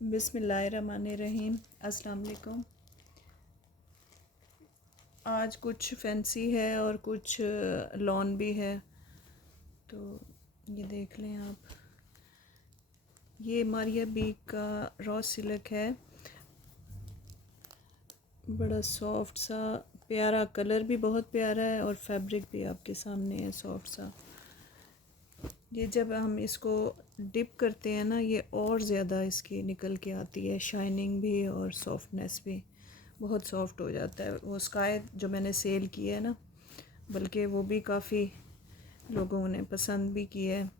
बिस्मिल्लाहिर्रहमानिर्रहीम। अस्सलाम वालेकुम। आज कुछ फैंसी है और कुछ लॉन भी है, तो ये देख लें आप। ये मारिया बी का रॉ सिल्क है, बड़ा सॉफ्ट सा प्यारा, कलर भी बहुत प्यारा है और फैब्रिक भी आपके सामने है सॉफ्ट सा। ये जब हम इसको डिप करते हैं ना, ये और ज़्यादा इसकी निकल के आती है, शाइनिंग भी और सॉफ्टनेस भी, बहुत सॉफ्ट हो जाता है। वो स्काई जो मैंने सेल की है ना, बल्कि वो भी काफ़ी लोगों ने पसंद भी की है।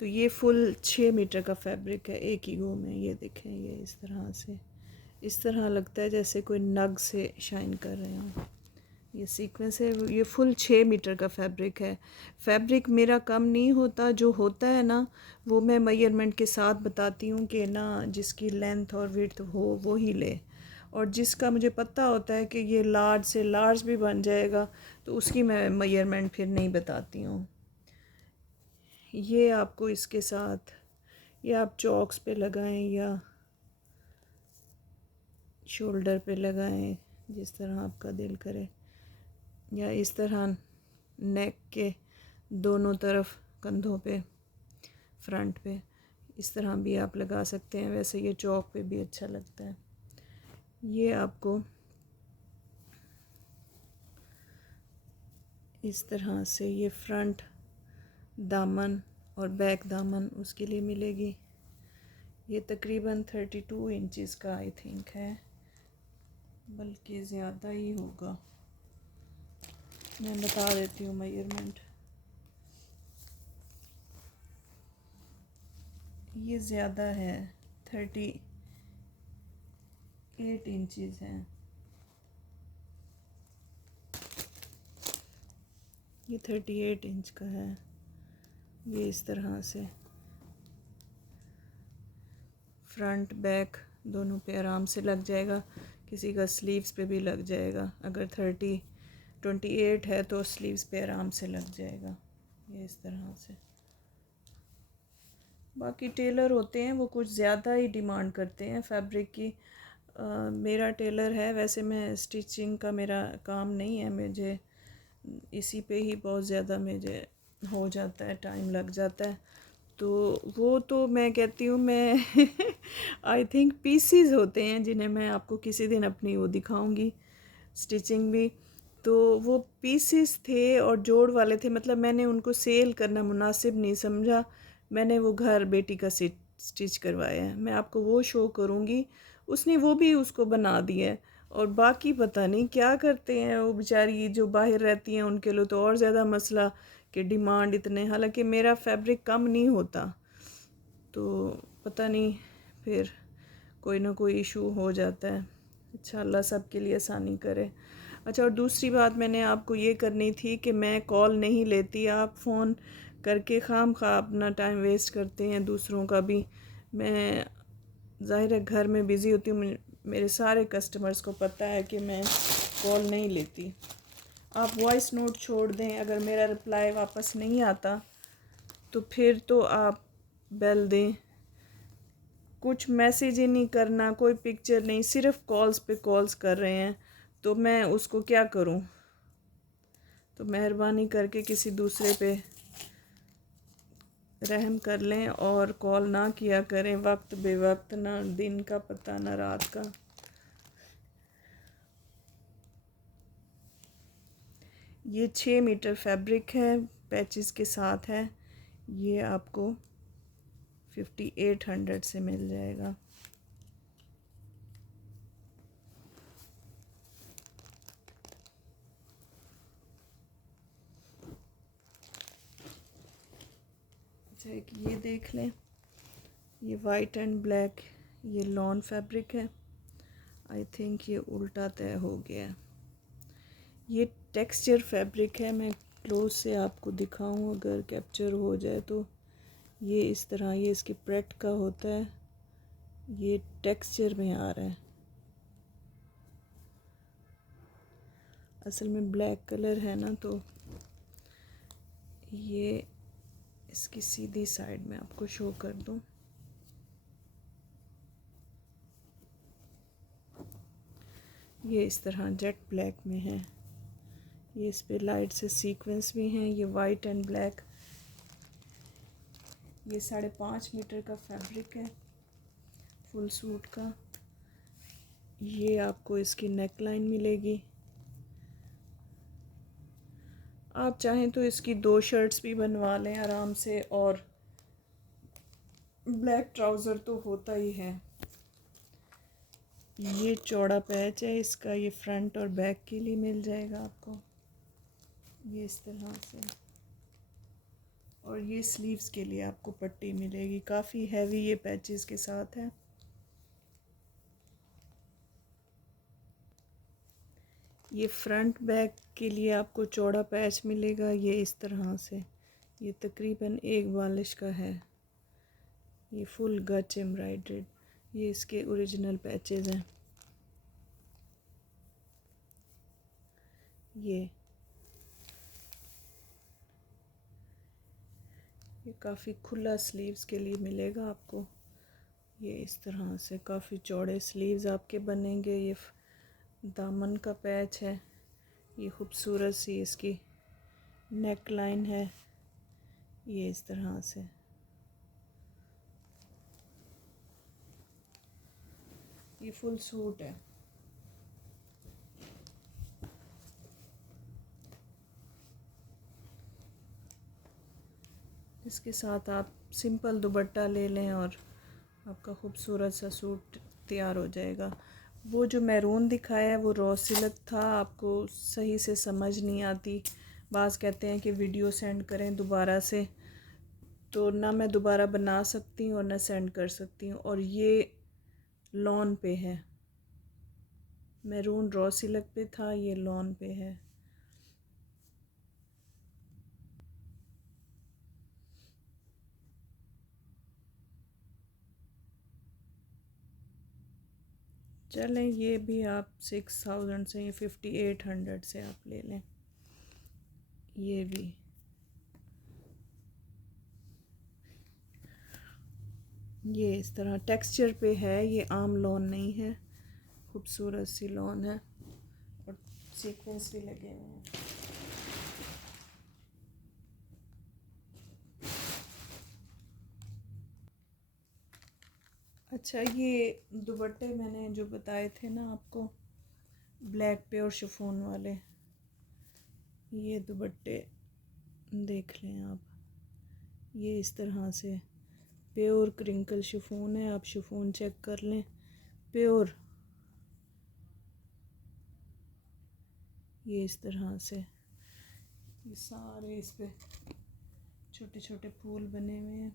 तो ये फुल 6 मीटर का फैब्रिक है एक ही गो में। ये देखें, ये इस तरह लगता है जैसे कोई नग से शाइन कर रहे हों। ये सीक्वेंस है, ये फुल 6 मीटर का फैब्रिक है। फैब्रिक मेरा कम नहीं होता, जो होता है ना वो मैं मेजरमेंट के साथ बताती हूँ कि ना जिसकी लेंथ और विड्थ हो वो ही ले, और जिसका मुझे पता होता है कि ये लार्ज से लार्ज भी बन जाएगा तो उसकी मैं मेजरमेंट फिर नहीं बताती हूँ। ये आपको इसके साथ, ये आप चॉक्स पे लगाएं या शोल्डर पे लगाएं, जिस तरह आपका दिल करे, या इस तरह नेक के दोनों तरफ, कंधों पे, फ्रंट पे, इस तरह भी आप लगा सकते हैं। वैसे ये चौक पे भी अच्छा लगता है। ये आपको इस तरह से ये फ्रंट दामन और बैक दामन उसके लिए मिलेगी। ये तकरीबन 32 इंचज़ का आई थिंक है, बल्कि ज़्यादा ही होगा। मैं बता देती हूँ मेजरमेंट। ये ज़्यादा है, 38 इंचज़ हैं। ये 38 इंच का है। ये इस तरह से फ्रंट बैक दोनों पे आराम से लग जाएगा। किसी का स्लीव्स पे भी लग जाएगा। अगर 28 है तो स्लीव्स पे आराम से लग जाएगा। ये इस तरह से। बाकी टेलर होते हैं वो कुछ ज़्यादा ही डिमांड करते हैं फैब्रिक की। मेरा टेलर है, वैसे मैं स्टिचिंग का मेरा काम नहीं है, मुझे इसी पे ही बहुत ज़्यादा मुझे हो जाता है, टाइम लग जाता है। तो वो तो मैं कहती हूँ, मैं आई थिंक पीसीज होते हैं जिन्हें मैं आपको किसी दिन अपनी वो दिखाऊंगी, स्टिचिंग भी। तो वो पीसीस थे और जोड़ वाले थे, मतलब मैंने उनको सेल करना मुनासिब नहीं समझा। मैंने वो घर बेटी का स्टिच करवाया है, मैं आपको वो शो करूँगी। उसने वो भी उसको बना दिया है। और बाकी पता नहीं क्या करते हैं वो बेचारी जो बाहर रहती हैं, उनके लिए तो और ज़्यादा मसला कि डिमांड इतने। हालांकि मेरा फैब्रिक कम नहीं होता, तो पता नहीं फिर कोई ना कोई इशू हो जाता है। अच्छा, अल्लाह सब के लिए आसानी करे। अच्छा, और दूसरी बात मैंने आपको ये करनी थी कि मैं कॉल नहीं लेती। आप फ़ोन करके खाम खा अपना टाइम वेस्ट करते हैं, दूसरों का भी। मैं ज़ाहिर है घर में बिज़ी होती हूँ, मेरे सारे कस्टमर्स को पता है कि मैं कॉल नहीं लेती। आप वॉइस नोट छोड़ दें, अगर मेरा रिप्लाई वापस नहीं आता तो फिर तो आप बेल दें। कुछ मैसेज ही नहीं करना, कोई पिक्चर नहीं, सिर्फ कॉल्स पे कॉल्स कर रहे हैं, तो मैं उसको क्या करूं। तो मेहरबानी करके किसी दूसरे पे रहम कर लें और कॉल ना किया करें वक्त बेवक्त, ना दिन का पता ना रात का। ये 6 मीटर फैब्रिक है, पैचेस के साथ है। ये आपको 5800 से मिल जाएगा। अच्छा, एक ये देख लें, ये वाइट एंड ब्लैक, ये लॉन फैब्रिक है। आई थिंक ये उल्टा तय हो गया है। ये टेक्सचर फैब्रिक है, मैं क्लोज से आपको दिखाऊं अगर कैप्चर हो जाए तो। ये इस तरह, ये इसके प्रेट का होता है, ये टेक्सचर में आ रहा है। असल में ब्लैक कलर है ना, तो ये इसकी सीधी साइड में आपको शो कर दूं। ये इस तरह जेट ब्लैक में है। ये इस पे लाइट से सीक्वेंस भी हैं। ये वाइट एंड ब्लैक। ये 5.5 मीटर का फैब्रिक है फुल सूट का। ये आपको इसकी नेक लाइन मिलेगी। आप चाहें तो इसकी 2 शर्ट्स भी बनवा लें आराम से, और ब्लैक ट्राउज़र तो होता ही है। ये चौड़ा पैच है इसका, ये फ्रंट और बैक के लिए मिल जाएगा आपको, ये इस तरह से। और ये स्लीव्स के लिए आपको पट्टी मिलेगी, काफ़ी हैवी ये पैचेस के साथ है। ये फ्रंट बैक के लिए आपको चौड़ा पैच मिलेगा, ये इस तरह से। ये तकरीबन 1 बालिश का है। ये फुल गच एम्ब्रॉयडर्ड, ये इसके ओरिजिनल पैचेस हैं। ये काफ़ी खुला स्लीव्स के लिए मिलेगा आपको। ये इस तरह से काफ़ी चौड़े स्लीव्स आपके बनेंगे। ये दामन का पैच है। ये खूबसूरत सी इसकी नेक लाइन है, ये इस तरह से। ये फुल सूट है। इसके साथ आप सिंपल दुपट्टा ले लें और आपका खूबसूरत सा सूट तैयार हो जाएगा। वो जो मैरून दिखाया है वो रॉ सिल्क था, आपको सही से समझ नहीं आती। बाज़ कहते हैं कि वीडियो सेंड करें दोबारा से, तो ना मैं दोबारा बना सकती हूँ और ना सेंड कर सकती हूँ। और ये लॉन पे है, मैरून रॉ सिल्क पे था, ये लॉन पे है। चलें, ये भी आप 6000 से, ये 5800 से आप ले लें। ये भी ये इस तरह टेक्सचर पे है, ये आम लॉन नहीं है, खूबसूरत सी लॉन है और सीक्वेंस भी लगे हुए हैं। अच्छा, ये दुपट्टे मैंने जो बताए थे ना आपको, ब्लैक प्योर शिफॉन वाले, ये दुपट्टे देख लें आप। ये इस तरह से प्योर क्रिंकल शिफॉन है, आप शिफॉन चेक कर लें, प्योर। ये इस तरह से, ये सारे इस पे छोटे छोटे फूल बने हुए हैं।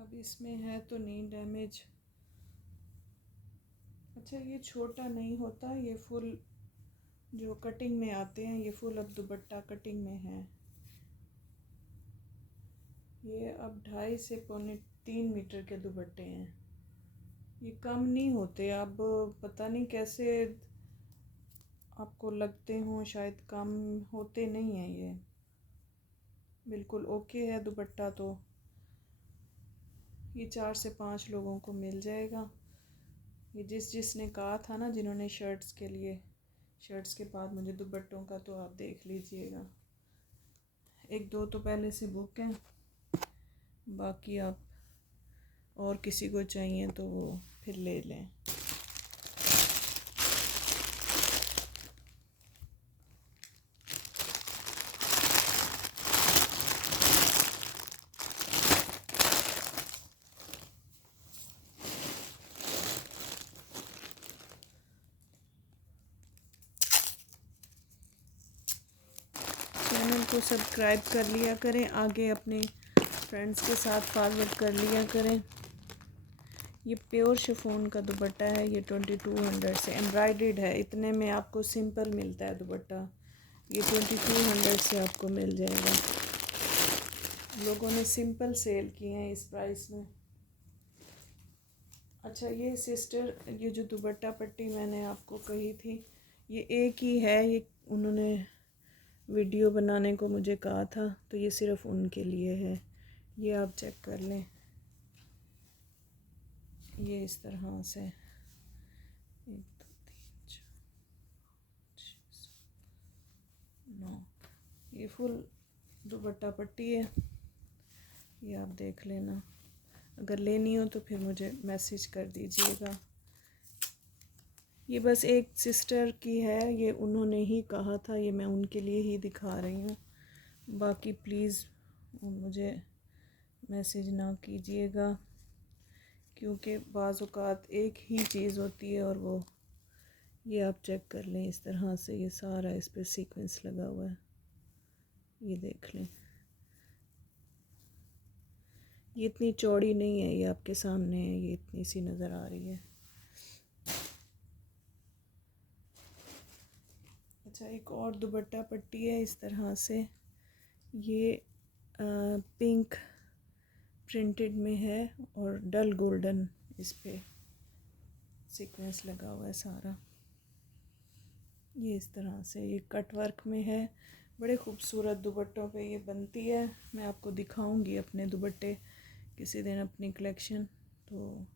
अब इसमें है तो नहीं डैमेज। अच्छा, ये छोटा नहीं होता, ये फुल जो कटिंग में आते हैं, ये फुल अब दुपट्टा कटिंग में है। ये अब 2.5 से 3 मीटर के दुपट्टे हैं। ये कम नहीं होते, अब पता नहीं कैसे आपको लगते हों, शायद कम होते नहीं हैं। ये बिल्कुल ओके है दुपट्टा, तो ये 4 से 5 लोगों को मिल जाएगा। ये जिसने कहा था ना, जिन्होंने शर्ट्स के लिए, शर्ट्स के बाद मुझे दुपट्टों का, तो आप देख लीजिएगा। 1-2 तो पहले से बुक हैं, बाकी आप और किसी को चाहिए तो वो फिर ले लें। चैनल को सब्सक्राइब कर लिया करें, आगे अपने फ्रेंड्स के साथ फॉरवर्ड कर लिया करें। ये प्योर शिफॉन का दुपट्टा है, ये 2200 से एम्ब्रॉयडर्ड है। इतने में आपको सिंपल मिलता है दुपट्टा, ये 2200 से आपको मिल जाएगा। लोगों ने सिंपल सेल किए हैं इस प्राइस में। अच्छा, ये सिस्टर, ये जो दुपट्टा पट्टी मैंने आपको कही थी, ये एक ही है, ये उन्होंने वीडियो बनाने को मुझे कहा था, तो ये सिर्फ़ उनके लिए है। ये आप चेक कर लें, ये इस तरह से 1 2 3 4 9, ये फुल दुपट्टा पट्टी है। ये आप देख लेना, अगर लेनी हो तो फिर मुझे मैसेज कर दीजिएगा। ये बस एक सिस्टर की है, ये उन्होंने ही कहा था, ये मैं उनके लिए ही दिखा रही हूँ। बाकी प्लीज़ मुझे मैसेज ना कीजिएगा, क्योंकि बाज़ औक़ात एक ही चीज़ होती है और वो ये आप चेक कर लें इस तरह से, ये सारा इस पर सीक्वेंस लगा हुआ है, ये देख लें। ये इतनी चौड़ी नहीं है, ये आपके सामने है, ये इतनी सी नज़र आ रही है। अच्छा, एक और दुपट्टा पट्टी है इस तरह से, ये पिंक प्रिंटेड में है और डल गोल्डन इस पे सीक्वेंस लगा हुआ है सारा। ये इस तरह से ये कट वर्क में है। बड़े खूबसूरत दुपट्टों पे ये बनती है। मैं आपको दिखाऊंगी अपने दुपट्टे किसी दिन, अपनी कलेक्शन, तो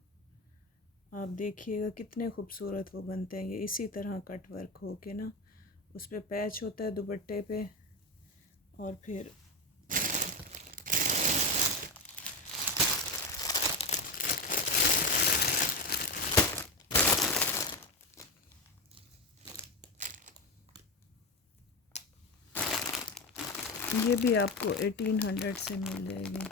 आप देखिएगा कितने खूबसूरत वो बनते हैं। ये इसी तरह कट वर्क हो के ना, उस पर पैच होता है दुपट्टे पे, और फिर ये भी आपको 1800 से मिल जाएगी।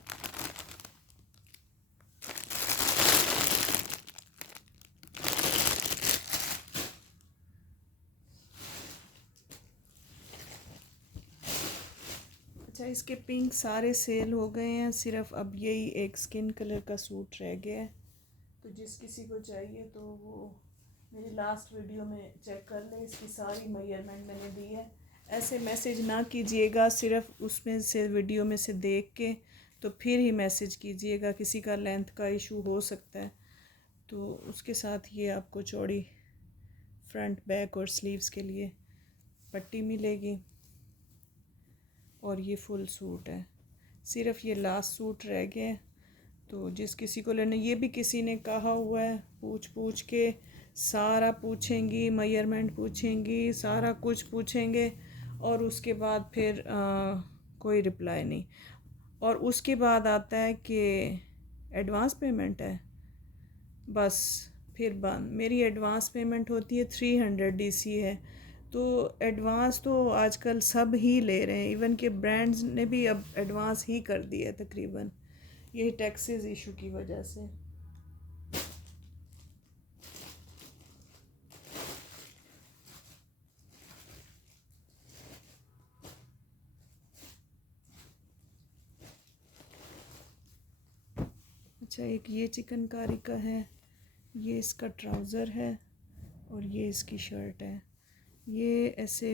अच्छा, इसके पिंक सारे सेल हो गए हैं, सिर्फ अब यही एक स्किन कलर का सूट रह गया है। तो जिस किसी को चाहिए तो वो मेरी लास्ट वीडियो में चेक कर ले, इसकी सारी मेजरमेंट मैंने दी है। ऐसे मैसेज ना कीजिएगा, सिर्फ उसमें से वीडियो में से देख के तो फिर ही मैसेज कीजिएगा। किसी का लेंथ का इशू हो सकता है। तो उसके साथ ये आपको चौड़ी फ्रंट, बैक और स्लीव्स के लिए पट्टी मिलेगी, और ये फुल सूट है। सिर्फ ये लास्ट सूट रह गया है। तो जिस किसी को लेना, ये भी किसी ने कहा हुआ है, पूछ पूछ के सारा पूछेंगी, मेजरमेंट पूछेंगी, सारा कुछ पूछेंगे, और उसके बाद फिर कोई रिप्लाई नहीं। और उसके बाद आता है कि एडवांस पेमेंट है, बस फिर बंद। मेरी एडवांस पेमेंट होती है 300 डीसी है। तो एडवांस तो आजकल सब ही ले रहे हैं, इवन के ब्रांड्स ने भी अब एडवांस ही कर दिया है तकरीबन, यही टैक्सेस इशू की वजह से। अच्छा, एक ये चिकनकारी का है, ये इसका ट्राउज़र है और ये इसकी शर्ट है। ये ऐसे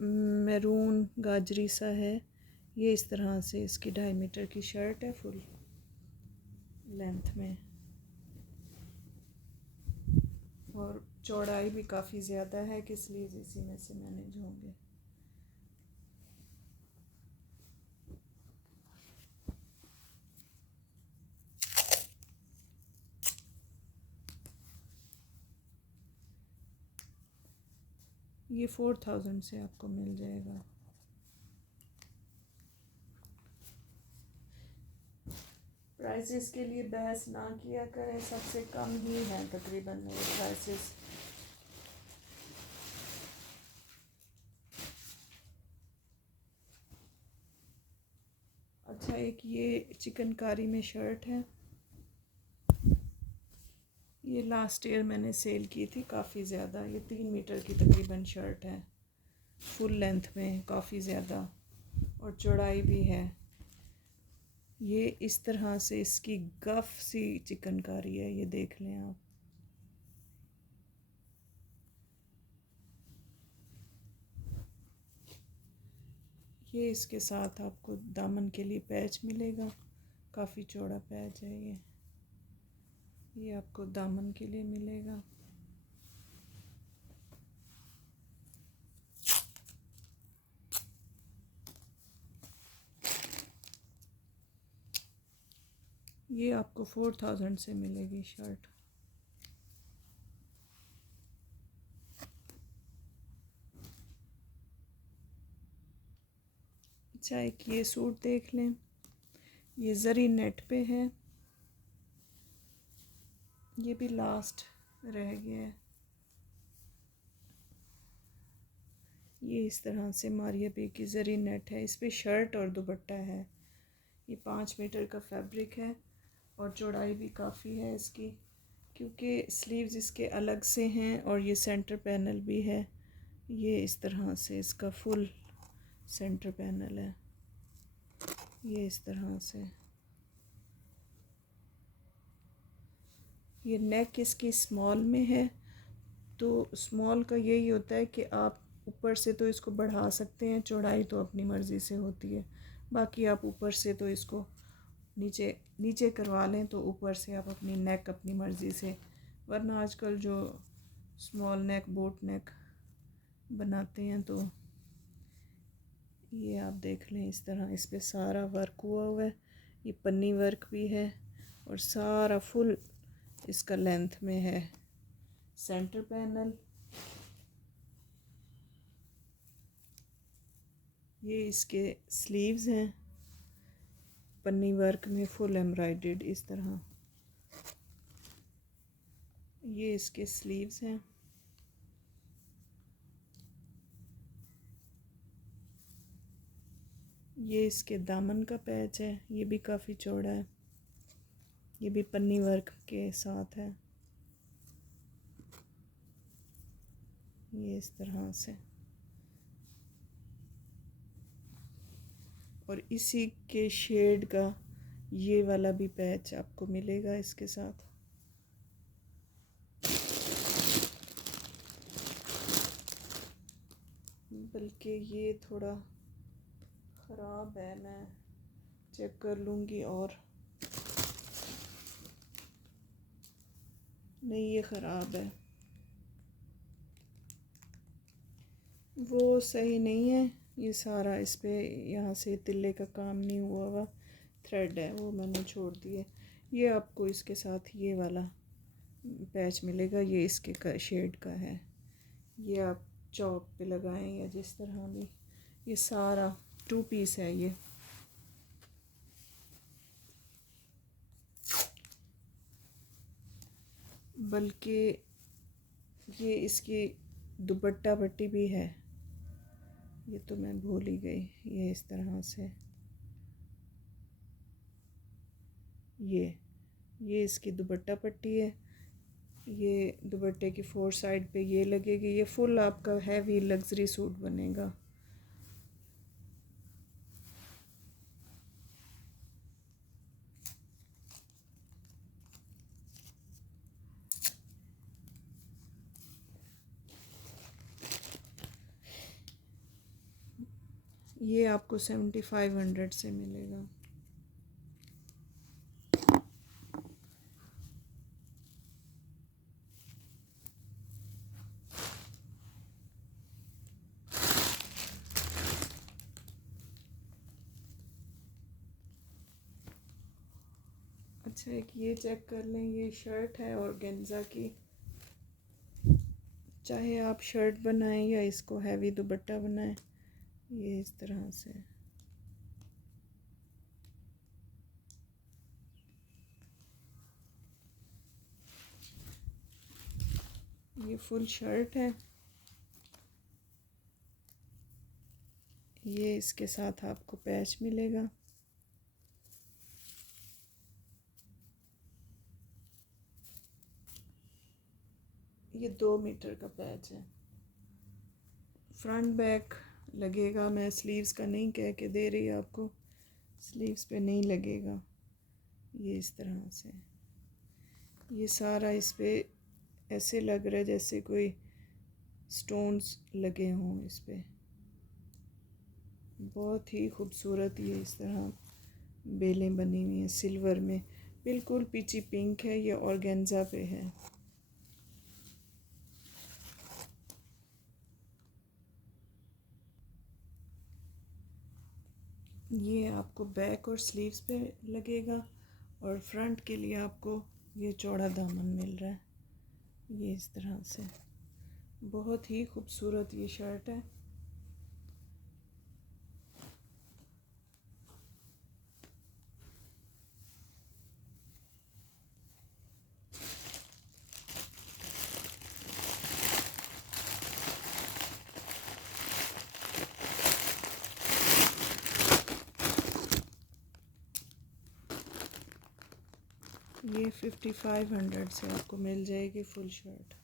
मैरून गाजरी सा है। ये इस तरह से इसकी 2.5 मीटर की शर्ट है फुल लेंथ में, और चौड़ाई भी काफ़ी ज़्यादा है कि स्लीव्स इसी में से मैनेज होंगे। ये 4000 से आपको मिल जाएगा। प्राइसेस के लिए बहस ना किया करें, सबसे कम ही हैं तकरीबन मेरे प्राइसेस। अच्छा, एक ये चिकनकारी में शर्ट है, ये लास्ट ईयर मैंने सेल की थी काफ़ी ज़्यादा। ये 3 मीटर की तकरीबन शर्ट है, फुल लेंथ में, काफ़ी ज़्यादा, और चौड़ाई भी है। ये इस तरह से इसकी गफ सी चिकनकारी है, ये देख लें आप। ये इसके साथ आपको दामन के लिए पैच मिलेगा, काफ़ी चौड़ा पैच है ये आपको दामन के लिए मिलेगा। ये आपको 4000 से मिलेगी शर्ट। अच्छा, एक ये सूट देख लें, ये जरी नेट पे है, ये भी लास्ट रह गया है। ये इस तरह से मारिया पे की जरी नेट है, इस पे शर्ट और दुपट्टा है। ये 5 मीटर का फैब्रिक है और चौड़ाई भी काफ़ी है इसकी, क्योंकि स्लीव्स इसके अलग से हैं और ये सेंटर पैनल भी है। ये इस तरह से इसका फुल सेंटर पैनल है, ये इस तरह से। ये नेक इसकी स्मॉल में है, तो स्मॉल का यही होता है कि आप ऊपर से तो इसको बढ़ा सकते हैं, चौड़ाई तो अपनी मर्ज़ी से होती है। बाकी आप ऊपर से तो इसको नीचे नीचे करवा लें, तो ऊपर से आप अपनी नेक अपनी मर्ज़ी से, वरना आजकल जो स्मॉल नेक बोट नेक बनाते हैं, तो ये आप देख लें इस तरह इस पे सारा वर्क हुआ है। ये पन्नी वर्क भी है और सारा फुल इसका लेंथ में है सेंटर पैनल। ये इसके स्लीव्स हैं, पन्नी वर्क में फुल एम्ब्रॉयडर्ड इस तरह। ये इसके स्लीव्स हैं। ये इसके दामन का पैच है, ये भी काफ़ी चौड़ा है, ये भी पन्नी वर्क के साथ है। ये इस तरह से, और इसी के शेड का ये वाला भी पैच आपको मिलेगा इसके साथ। बल्कि ये थोड़ा ख़राब है, मैं चेक कर लूँगी। और नहीं, ये ख़राब है, वो सही नहीं है। ये सारा इस पे यहाँ से तिल्ले का काम नहीं हुआ हुआ थ्रेड है, वो मैंने छोड़ दिए। ये आपको इसके साथ ये वाला पैच मिलेगा, ये इसके शेड का है। ये आप चौक पे लगाएं या जिस तरह भी। ये सारा 2 पीस है ये। बल्कि ये इसकी दुपट्टा पट्टी भी है, ये तो मैं भूल ही गई। ये इस तरह से, ये इसकी दुपट्टा पट्टी है। ये दुपट्टे की 4 साइड पे ये लगेगी। ये फुल आपका हैवी लग्जरी सूट बनेगा। ये आपको 7500 से मिलेगा। अच्छा, एक ये चेक कर लें, ये शर्ट है ऑर्गेन्जा की। चाहे आप शर्ट बनाएं या इसको हैवी दुपट्टा बनाएं, ये इस तरह से। ये फुल शर्ट है, ये इसके साथ आपको पैच मिलेगा। ये 2 मीटर का पैच है। फ्रंट बैक लगेगा, मैं स्लीव्स का नहीं कह के दे रही आपको, स्लीव्स पे नहीं लगेगा। ये इस तरह से, ये सारा इस पे ऐसे लग रहा है जैसे कोई स्टोन्स लगे हों इस पे। बहुत ही खूबसूरत ये इस तरह बेलें बनी हुई हैं सिल्वर में, बिल्कुल पीची पिंक है। ये ऑर्गेन्जा पे है। ये आपको बैक और स्लीव्स पे लगेगा और फ्रंट के लिए आपको ये चौड़ा दामन मिल रहा है, ये इस तरह से। बहुत ही खूबसूरत ये शर्ट है। ये 5500 से आपको मिल जाएगी फुल शर्ट।